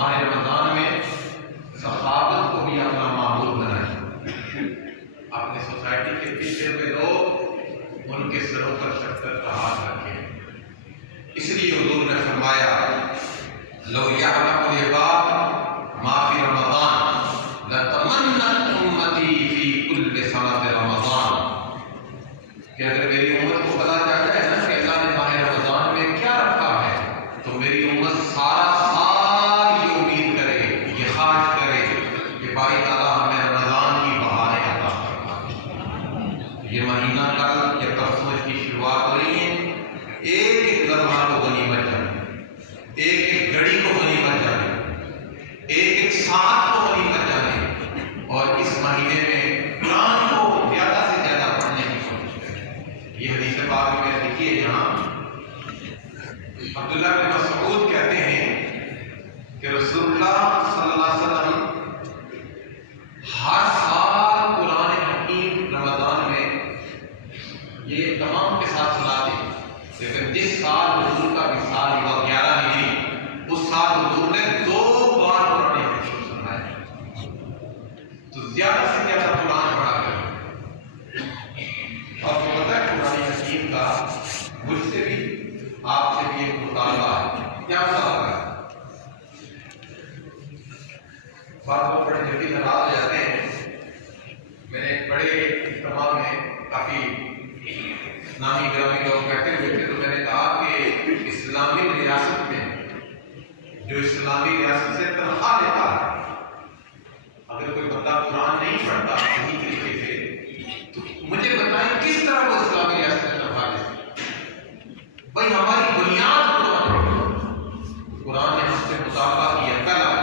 ماہ رمضان میں سخاوت کو بھی اپنا معمول بنائیں. اپنے سوسائٹی کے پیچھے ہوئے لوگ ان کے سروں پر شفقت کا ہاتھ رکھیں. اس لیے حضور نے فرمایا لو یعلم العباد ما فی رمضان لتمنت امتی فی کل سنۃ رمضان، کہ اگر میری امت کو پتا چل جائے نا کہ اللہ نے ماہ رمضان میں کیا رکھا ہے تو میری امت سارا سال یہ امید کرے، یہ خواہش کرے کہ باری تعالیٰ ہمیں رمضان کی بہاریں عطا فرمائے. یہ مہینہ کل یا پرسوں اس کی شروعات ہو رہی ہے. ایک ایک لمحہ کو غنیمت جانے، ایک ایک گھڑی کو غنیمت جانے، ایک ایک ساتھ کو غنیمت جانے، اور اس مہینے میں قرآن کو زیادہ سے زیادہ پڑھنے کی کوشش کریں. یہ حدیث پاک میں دیکھیے یہاں عبداللہ بن مسعود کہتے ہیں کہ رسول اللہ صلی اللہ علیہ وسلم ہر سال قرآن حکیم رمضان میں یہ تمام کے ساتھ سناتے ہیں، لیکن جس سال حضور کا وصال ہوا 11 ہجری، اس سال حضور نے 2 بار قرآن حکیم سنایا. تو زیادہ سے زیادہ قرآن پڑھا کریں. اور تو پتہ ہے قرآن حکیم کا مجھ سے بھی آپ سے بھی ایک مطالبہ ہے. کیا مطالبہ ہے؟ بعض لوگ بڑے جلدی ناراض ہو جاتے ہیں. میں نے ایک بڑے اجتماع میں کافی نامی گرامی لوگ بیٹھے ہوئے تھے، تو میں نے کہا کہ اسلامی ریاست میں جو اسلامی ریاست سے تنخواہ لیتا ہے، اگر کوئی بندہ قرآن نہیں پڑھتا صحیح طریقے سے تو مجھے بتائیں کس طرح وہ اسلامی ریاست میں تنخواہ لے سکتا؟ بھائی ہماری بنیاد قرآن ہے. قرآن نے ہم سے مطالبہ کیا کل آپ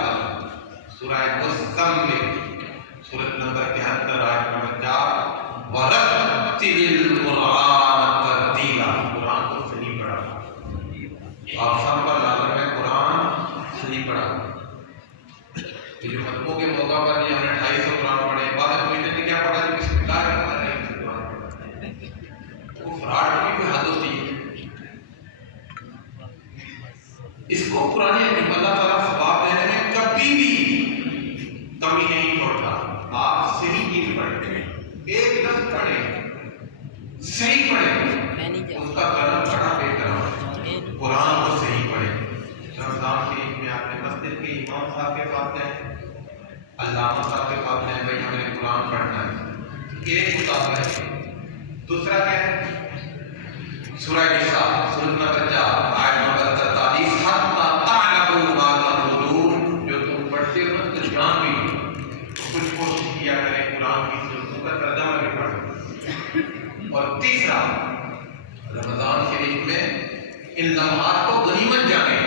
سورہ مزمل سورۃ نمبر 73 آیت نمبر 4 وَرَتِّلِ الْقُرْآنَ تَرْتِیلًا، قرآن کو صحیح پڑھا. آپ سب پر لازم ہے قرآن صحیح پڑھا. یہ جو ختموں کے موقع پر یہ ہم نے 250 قرآن پڑھے، بعد میں کوئی نے کیا پڑھا جو بسم اللہ الرحمن الرحیم سے قرآن پڑھا. وہ فراڈ کی کوئی حد ہوتی ہے. اس کو قرآن حکیم اللہ تعالیٰ ثواب دینے میں کبھی بھی کمی نہیں چھوڑتا. آپ صحیح چیز پڑھیں، ایک لفظ پڑھیں، صحیح پڑھیں، اس کا قلم بڑا بہتر ہے. قرآن کو صحیح پڑھیں. رمضان شریف میں آپ نے مسجد کے امام صاحب کے پاس جائیں، علامہ صاحب کے پاس جائیں، بھائی ہمیں قرآن پڑھنا ہے. ایک مطالبہ ہے. دوسرا کیا ہے؟ سورہ نساء سورۃ نمبر 4 آیت نمبر 43 حتی تعلموا ما تقولون، جو تم پڑھتے ہو تو جان بھی لو. کچھ کوشش کیا کریں قرآن کی صورتوں کا ترجمہ بھی پڑھیں. اور تیسرا رمضان شریف میں ان لمحات کو غنیمت جانیں.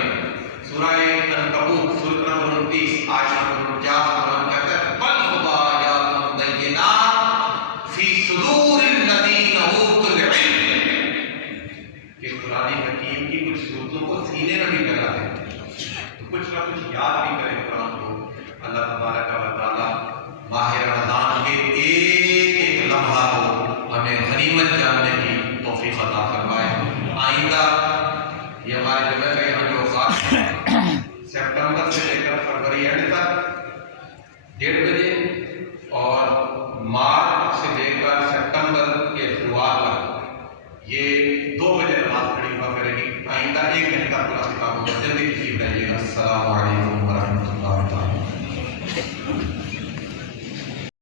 سورہ عنکبوت سورۃ نمبر 29 آیت نمبر 49 قرآن کہتا ہے بل هو آیات بینات فی صدور الذین اوتوا العلم، کہ قرآن حکیم کی کچھ صورتوں کو سینے میں بھی لگا دیں تو کچھ نہ کچھ یاد بھی کریں قرآن کو. اللہ تبارک و تعالیٰ ماہ رمضان کے ایک ایک لمحہ کو ہمیں غنیمت جاننے کی توفیق عطا فرمائے. آئندہ یہ ہمارے جگہ کا یہاں جو اوقات ہے سپتمبر سے لے کر فروری اینڈ تک 1:30 بجے اور مارچ سے لے کر سپتمبر کے شروعات تک یہ 2 بجے نماز پڑھی ہوا کرے گی. آئندہ 1 گھنٹہ پورا کتاب ہوگا. جلدی تشریف لائیے گا. السلام علیکم.